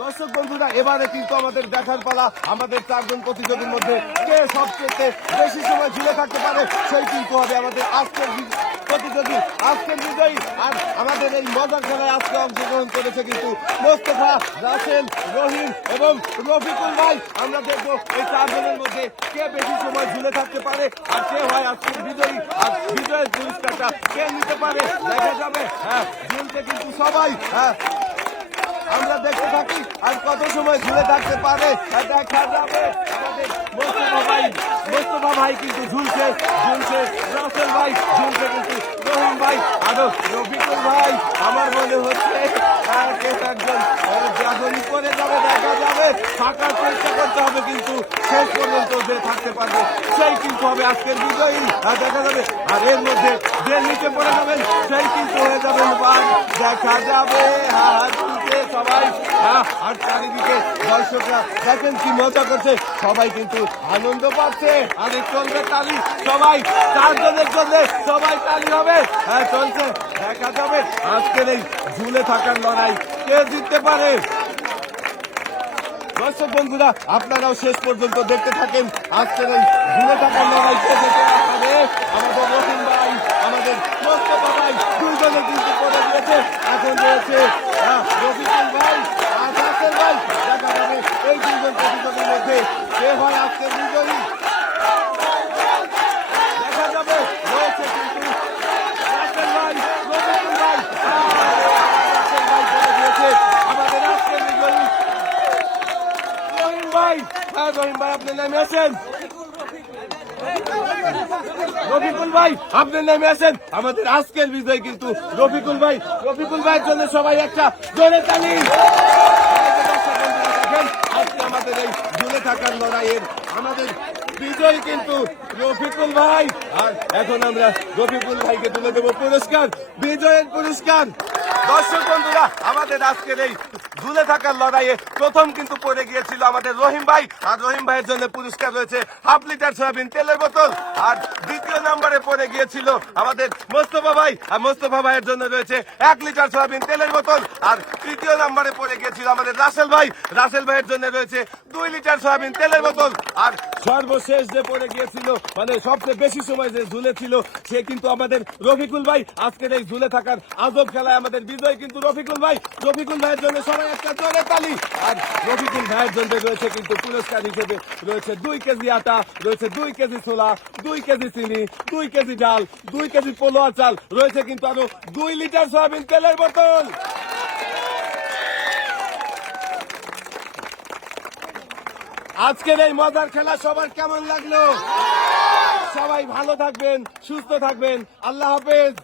দর্শক বন্ধুরা, এবারে কিন্তু আমাদের দেখার পালা আমাদের চারজন প্রতিযোগীর মধ্যে কে সবচেয়ে বেশি সময় ঝুলে থাকতে পারে সেই কিন্তু হবে আমাদের আজকের প্রতিযোগী, আজকের বিজয়ী। আর আমাদের এই মজার খেলায় আজকে অংশগ্রহণ করেছে কিন্তু মোস্তফা, রাসেল, রহিম এবং রফিকুল ভাই। আমরা দেখবো এই চারজনের মধ্যে কে বেশি সময় ঝুলে থাকতে পারে আর কে হয় আজকের বিজয়ী, আর বিজয়ের পুরস্কারটা কে নিতে পারে দেখা যাবে। হ্যাঁ, ঝুলতে কিন্তু সবাই, হ্যাঁ আমরা দেখতে থাকি আর কত সময় ঝুলে থাকতে পারে দেখা যাবে। আমাদের মোস্তফা ভাই কিন্তু ঝুলছে, রাসেল ভাই ঝুলছে, কিন্তু রহিম ভাই আরো রফিকুল ভাই আমার মনে হচ্ছে একজন জাগরি করে যাবে দেখা যাবে। থাকার চেষ্টা করতে হবে, কিন্তু শেষ পর্যন্ত যে থাকতে পারবে সেই কিন্তু হবে আজকের বিজয়ী দেখা যাবে। আর এর মধ্যে যে নিচে পড়ে যাবেন সেই কিন্তু হয়ে যাবেন দেখা যাবে। সবাই আর চারিদিকে দর্শকরা দেখেন কি মজা করছে, সবাই কিন্তু আনন্দ পাচ্ছে। আর চলবে তালি, সবাই চারজনের জন্য সবাই তালি হবে। হ্যাঁ চলছে, দেখা যাবে আজকের এই ঝুলে থাকার লড়াই কে জিততে পারে। দর্শক বন্ধুরা, আপনারাও শেষ পর্যন্ত দেখতে থাকেন আজকের এই ঝুলে থাকার লড়াই কে জিততে পারে। আমাদের রহিম ভাই, আমাদের মোস্তফা ভাই দুইজনে কিন্তু করে দিয়েছে। এখন রয়েছে রফিকুল ভাই আর রাসেল ভাই। দেখা যাবে এই দুইজন প্রতিযোগীর মধ্যে কে হয় আজকের বিজয়ী দেখা যাবে। রয়েছে কিন্তু রাসেল ভাই, রফিকুল ভাই, রাসেল ভাই করে দিয়েছে আমাদের আজকের বিজয়ী রহিম ভাই। হ্যাঁ রহিম ভাই আপনি নেমে আসেন, রফিকুল ভাই আপনি নেমে আসেন। আমাদের আজকের বিজয় কিন্তু রফিকুল ভাই। রফিকুল ভাইয়ের জন্য সবাই একটা জোরে তালি। আজকে আমাদের এই ঝুলে থাকার লড়াইয়ের আমাদের বিজয় কিন্তু রফিকুল ভাই। আর এখন আমরা রফিকুল ভাইকে তুলে দেবো পুরস্কার, বিজয়ের পুরস্কার। দর্শক বন্ধুরা, আমাদের আজকের এই ঝুলে থাকার লড়াইয়ে প্রথম কিন্তু পড়ে গিয়েছিল আমাদের রহিম ভাই। আর রহিম ভাইয়ের জন্য পুরস্কার রয়েছে 1/2 লিটার সয়াবিন তেলের বোতল। আর দ্বিতীয় নম্বরে পড়ে গিয়েছিল আমাদের মোস্তফা ভাই, আর মোস্তফা ভাইয়ের জন্য রয়েছে 1 লিটার সয়াবিন তেলের বোতল। আর তৃতীয় নম্বরে পড়ে গিয়েছিল আমাদের রাসেল ভাই, রাসেল ভাইয়ের জন্য রয়েছে 2 লিটার সয়াবিন তেলের বোতল। আর সর্বশেষ যে পড়ে গিয়েছিল, মানে সবচেয়ে বেশি সময় যে ঝুলে ছিল, সে কিন্তু আমাদের রফিকুল ভাই। আজকের এই ঝুলে থাকার আজব খেলায় আমাদের বিজয় কিন্তু রফিকুল ভাই। রফিকুল ভাইয়ের জন্য সবাই একটা জোরে তালি। আর রফিকুল ভাইয়ের জন্য রয়েছে কিন্তু পুরস্কার হিসেবে রয়েছে 2 কেজি আটা, রয়েছে 2 কেজি ছোলা, 2 কেজি চিনি, 2 কেজি ডাল, 2 কেজি পোলোয়া চাল, রয়েছে কিন্তু আরো 2 লিটার সয়াবিন তেলের বোতল। আজকের এই মজার খেলা সবার কেমন লাগলো? সবাই ভালো থাকবেন, সুস্থ থাকবেন, আল্লাহ হাফেজ।